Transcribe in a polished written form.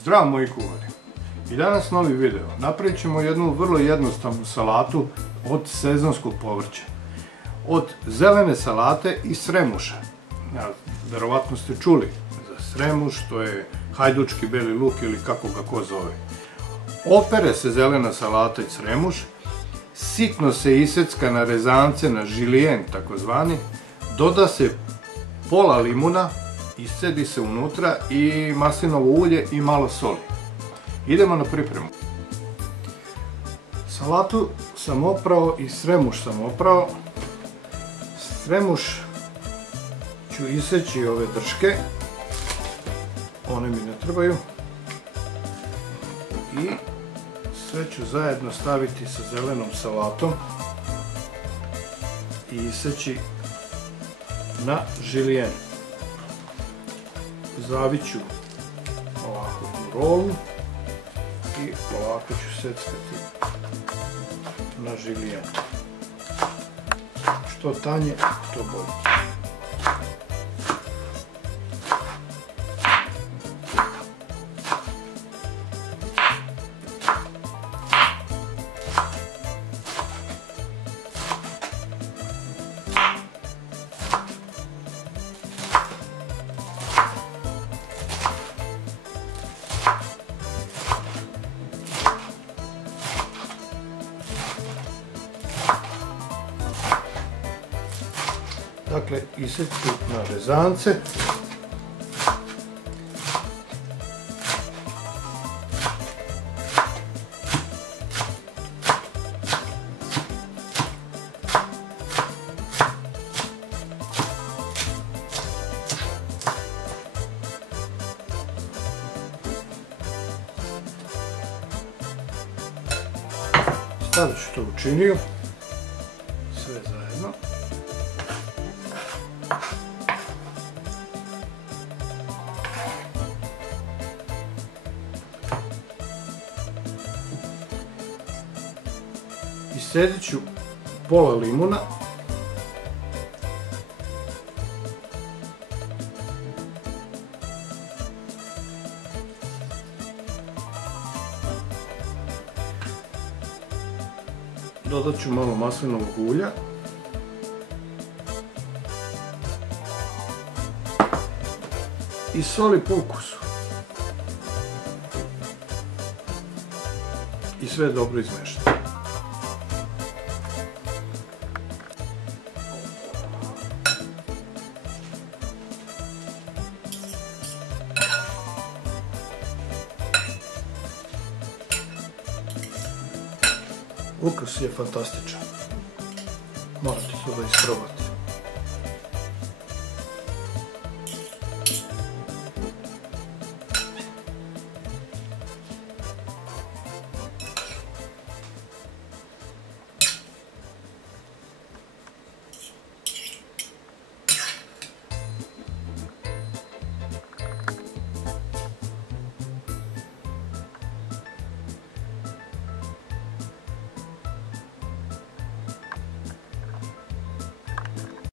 Zdravo moji kuvari! I danas novi video. Napravit ćemo jednu vrlo jednostavnu salatu od sezonskog povrća. Od zelene salate i sremuša. Verovatno ste čuli za sremuš, to je hajdučki beli luk ili kako ga ko zove. Opere se zelena salata i sremuš, sitno se isecka na rezance, na žilijen takozvani, doda se pola limuna, iscedi se unutra i maslinovo ulje i malo soli. Idemo na pripremu. Salatu sam oprao i sremuš sam oprao. Sremuš ću iseći ove drške, one mi ne trebaju, i sve ću zajedno staviti sa zelenom salatom i iseći na žilijen. Zavit ću ovako u rolu i ovako ću seckati na žilijen. Što tanje, to bolje. Dakle, iseći na rezance. Stavit ću to u činiju, sve zajedno. Iscedit ću pola limuna. Dodat ću malo maslinovog ulja. I soli po ukusu. I sve dobro izmešati. Ukus je fantastičan. Morate to da isprobate.